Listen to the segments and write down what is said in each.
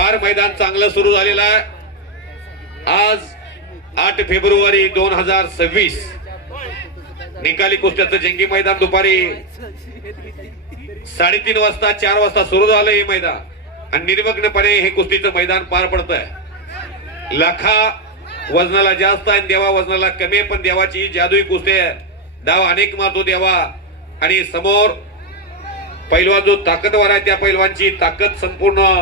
फार मैदान चांगलं सुरू झालेलं आहे. आज आठ फेब्रुवारी दोन हजार सव्वीस. निकाली कुस्त्याचं जंगी मैदान दुपारी साडेतीन वाजता चार वाजता सुरू झालं हे मैदान. आणि निर्मग्नपणे हे कुस्तीचं मैदान पार पडत आहे लाखा वजनाला जास्त आहे आणि देवा वजनाला कमी आहे पण देवाची जादुई कुस्ती आहे. डाव अनेक मारतो देवा. आणि समोर पैलवान जो ताकदवर आहे त्या पैलवानची ताकद संपूर्ण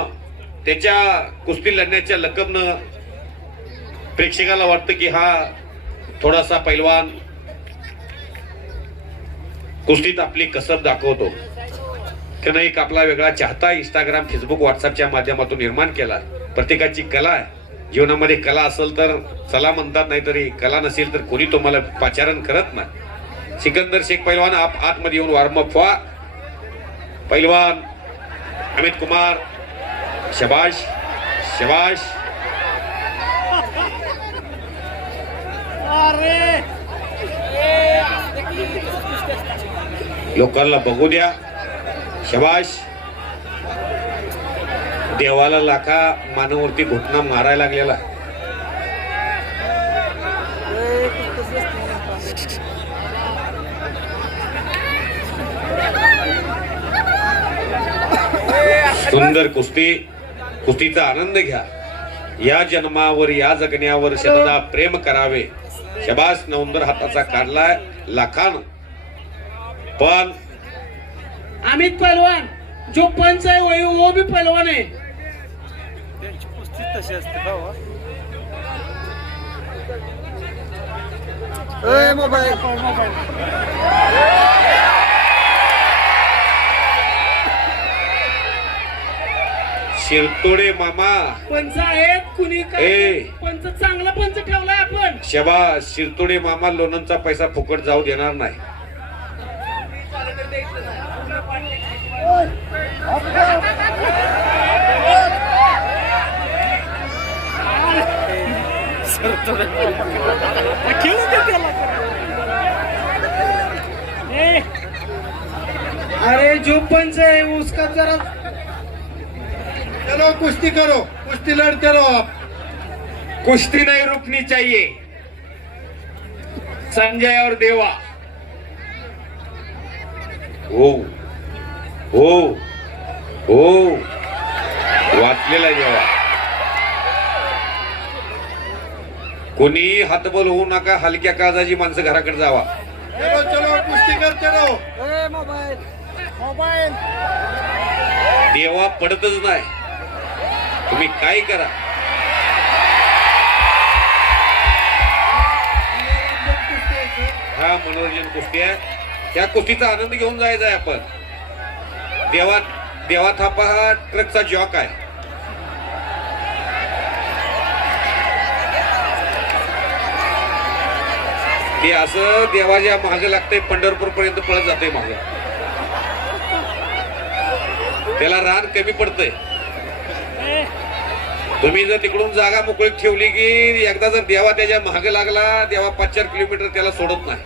त्याच्या कुस्ती लढण्याच्या लकबनं प्रेक्षकाला वाटतं की हा थोडासा पैलवान कुस्तीत आपली कसब दाखवतो. त्यानं एक आपला वेगळा चाहता इंस्टाग्राम फेसबुक व्हॉट्सअपच्या माध्यमातून निर्माण केला. प्रत्येकाची कला आहे. जीवनामध्ये कला असेल तर चला म्हणतात नाहीतरी कला नसेल तर कोणी तुम्हाला पाचारण करत नाही. सिकंदर शेख पैलवान आप आतमध्ये येऊन वॉर्मअप व्हा. पैलवान अमित कुमार शबाश शबाश. लोकांना बघू द्या. शबाश. देवाला लाखा मानवरती घुटणा मारायला लागलेला. सुंदर कुस्ती. कुस्तीचा आनंद घ्या. या जन्मावर या जगण्यावर शतदा प्रेम करावे. शबास नवंदर हाताचा काढलाय लाखान. पण अमित पहलवान. जो पंच आहे वही वो भी पहलवान आहे. त्यांची कुस्ती तशी असते भावा शिरतोडे मामा पंच आहेत कुणी काय. पंच चांगला पंच ठेवलाय आपण शबा शिरतोडे मामा लोणंदचा पैसा फुकट जाऊ देणार नाही खेळू दे त्याला ए. अरे जो पंच है उसका जरा चलो कुश्ती करो। कुश्ती लड़ते रहो आप। कुश्ती नहीं रुकनी चाहिए। संजय और देवा। हो हो हो। वाचलेला देवा कोणी हातबल होऊ नका हलक्या काळजाची माणसं घराकडे जावा. चलो चलो कुश्ती करते रहो देवा पडतच नाही. तुम्ही काय करा? हा मनोरंजन कुस्ती आहे. त्या कुस्तीचा आनंद घेऊन जायचा आहे आपण. देवा देवा थापा हा ट्रकचा जॉक आहे. ते असं देवाच्या मागे लागतंय पंढरपूर पर्यंत पळत जाते मागे. त्याला रान कमी पडतंय. तुम्ही जर तिकडून जागा मोकळी ठेवली की एकदा जर देवा त्याच्यामागे लागला देवा पाच चार किलोमीटर त्याला सोडत नाही.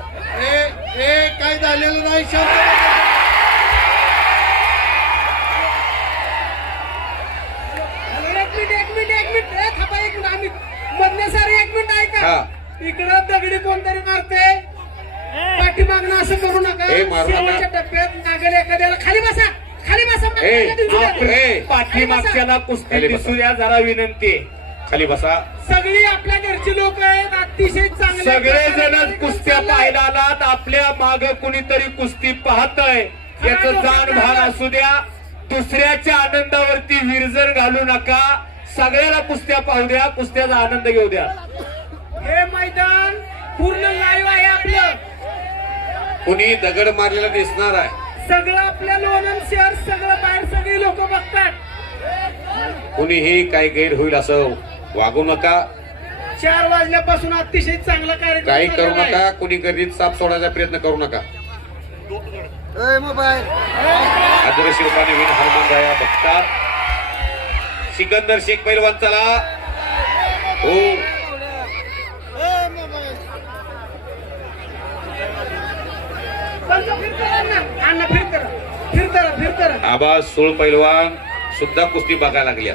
ए ए काय झालेलं नाही शांत बसा. एक मिनिट एक मिनिट एक मिनिट. ए, थांबा एक मिनिट. आम्ही मधल्या सारे एक मिनिट. ऐका. इकडं दगडी कोणतरी मारते. पाठीमागणं असं करू नका. टप्प्यात नागल एखाद्याला. खाली बसा. खाली बसा पाठीमागच्याला कुस्ती दिसू द्या जरा विनंती. खाली बसा सगळी आपल्या घरची लोक आहेत अतिशय चांगले. सगळेजण कुस्त्या पाहायला आलात आपल्या माग कुणीतरी कुस्ती पाहतय. याच जाण भान असू द्या. दुसऱ्याच्या आनंदावरती विरजण घालू नका. सगळ्याला कुस्त्या पाहू द्या कुस्त्याचा आनंद घेऊ द्या. हे मैदान पूर्ण लाईव्ह आहे आपलं. कुणी दगड मारलेला दिसणार आहे. सगळं आपल्या लोणंद शहर सगळं बाहेर सगळी लोक बघतात. कुणीही काय गैर होईल असं वागू नका. चार वाजल्यापासून अतिशय चांगला कार्यक्रम काही करू. नका कुणी गर्दीत साप सोडायचा प्रयत्न करू नका. आदर शिवपाने विन हनुमान जाया बघतात. सिकंदर शेख पैलवान चला. हो पंच फिरतं अण्णा. अण्णा फिरतं फिरतं फिरतं आबा सोळ पैलवान सुद्धा कुस्ती बघायला लागल्या.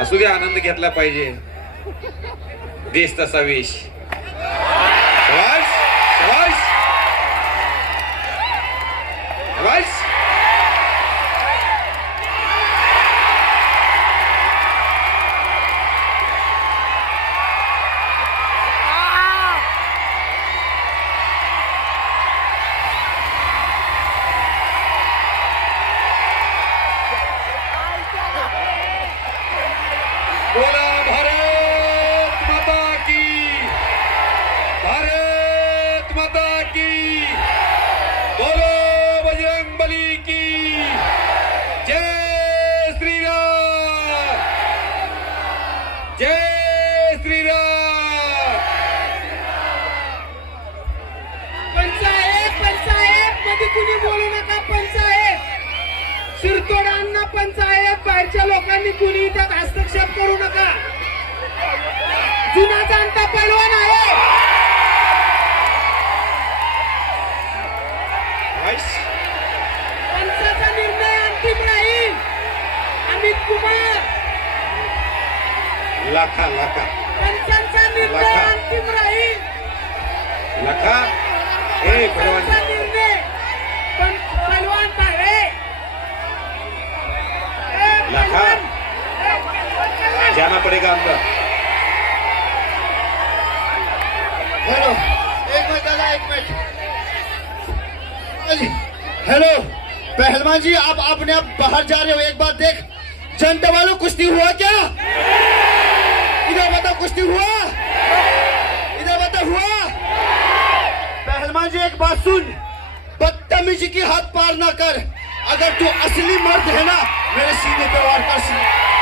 असू द्या आनंद घेतला पाहिजे. देश तसा वेश. Right? पंचायत. शिरतोडांना पंचायत. बाहेरच्या लोकांनी कुणी त्यात हस्तक्षेप करू नका. जुना जाणता पैलवान आहे. पंचाचा निर्णय अंतिम राहील. अमित कुमार. लाखा लाखा. पडेगा अंदर हेलो, एक मिनट दादा, एक मिनट। हेलो, पहलवान जी, आप अपने आप बाहर जा रहे हो, एक बात देख। जनता वालों कुश्ती हुआ क्या? इधर बताओ कुश्ती हुआ? इधर बताओ, हुआ? पहलवान जी, एक बात सुन। बदतमीजी की हाथ पार ना कर। अगर तू असली मर्द है ना, मेरे सीने पे वार कर।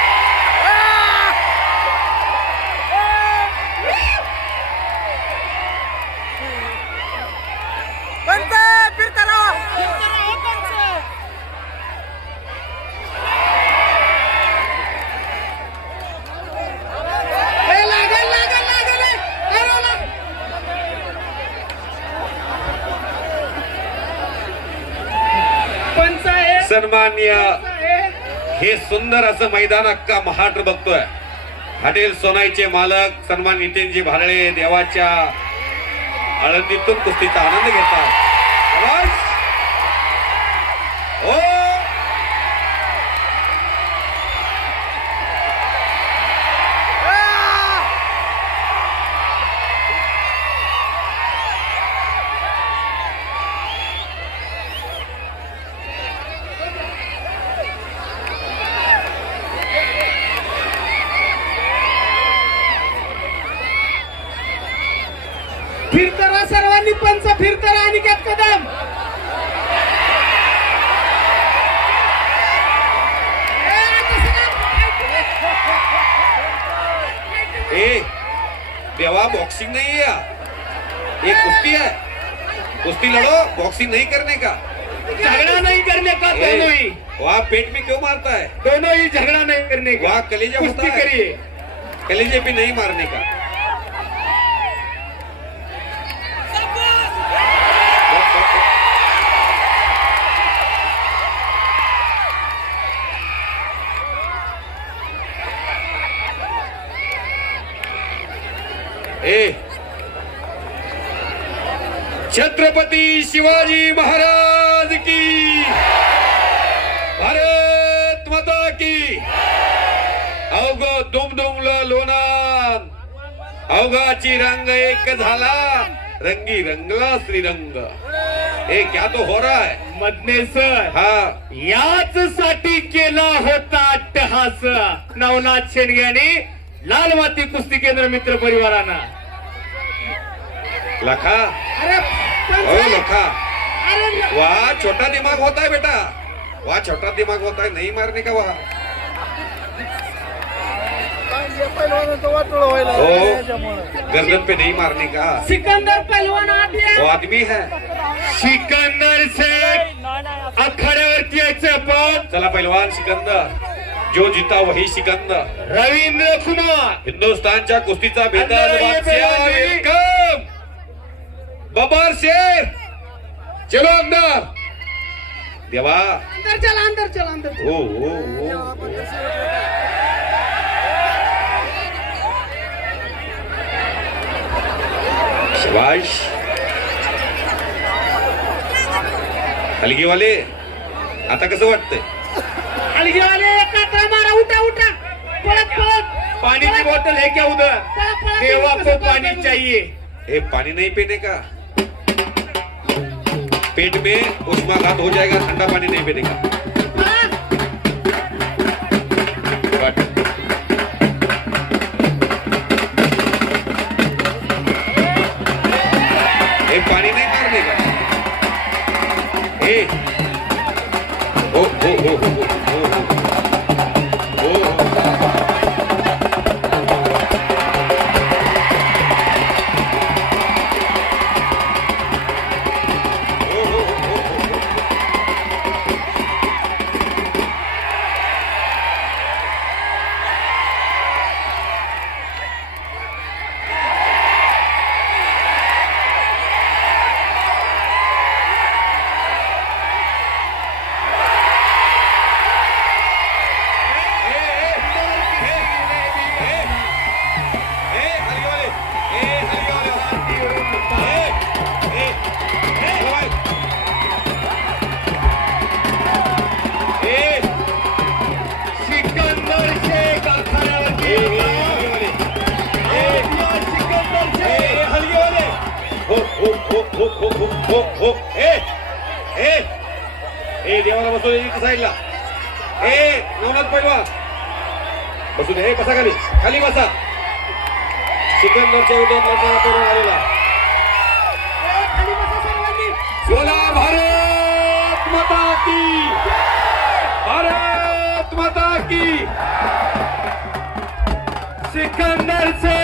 सन्मान्य हे सुंदर असं मैदान अक्का महाराष्ट्र बघतोय. हॉटेल सोनाईचे मालक सन्मान नितीनजी भारळे देवाच्या आळंदीतून कुस्तीचा आनंद घेतात. देवा बॉक्सिंग नहीं है एक ये कुश्ती है। कुश्ती लड़ो बॉक्सिंग नहीं करने का। झगड़ा नहीं करने का दोनों ही। वहाँ पेट में क्यों मारता है? दोनों ही झगड़ा नहीं करने का। वहाँ कलेजा कुश्ती करिए। कलेजे भी नहीं मारने का। छत्रपती शिवाजी महाराज की. भारत माता की. अवघ दुमदुमलं लोणान अवघाची रंग एक झाला. रंगी रंगला श्रीरंग. ए क्या तो हो रहा है? मधने सर हा. याच साठी केला होता अट्टहास. नवनाथ शेंडगे यांनी लाल माती कुस्ती केंद्र मित्र परिवारांना. लखा. अरे लखा अरे वहा छोटा दिमाग होता है बेटा. वहा छोटा दिमाग होता है नहीं मारने का वहा ओ गर्दन पे नहीं मारने का? सिकंदर पहलवान. वो आदमी है. सिकंदर यायचं आपण चला पहलवान सिकंदर. जो जिता वही सिकंदर. रवींद्र कुमार। हिंदुस्थानच्या कुस्तीचा बेलाजी. वेलकम. बबर शेर! चलो अंदर! देवा! अंदर चला अंदर चला अंदर चला. ओ ओ ओ शाबाश हलगीवाले आता कसं वाटतंय? अलगीवाले कात्रा मारा उठा उठा! पळत पळत! पानी की बोतल है क्या उधर? देवा को पानी पळत? चाहिए। ए पानी नहीं पीने का? पेट में उष्माघात हो जाएगा ठंडा पानी नहीं पीने का ए देवाला बसून एक साईडला ए नवनाथ पैलवा बसून हे कसा खाली खाली बसा सिकंदरच्या युद्धात लढणारा तरुण आलेला बोला भारत माता की भारत माता की सिकंदर से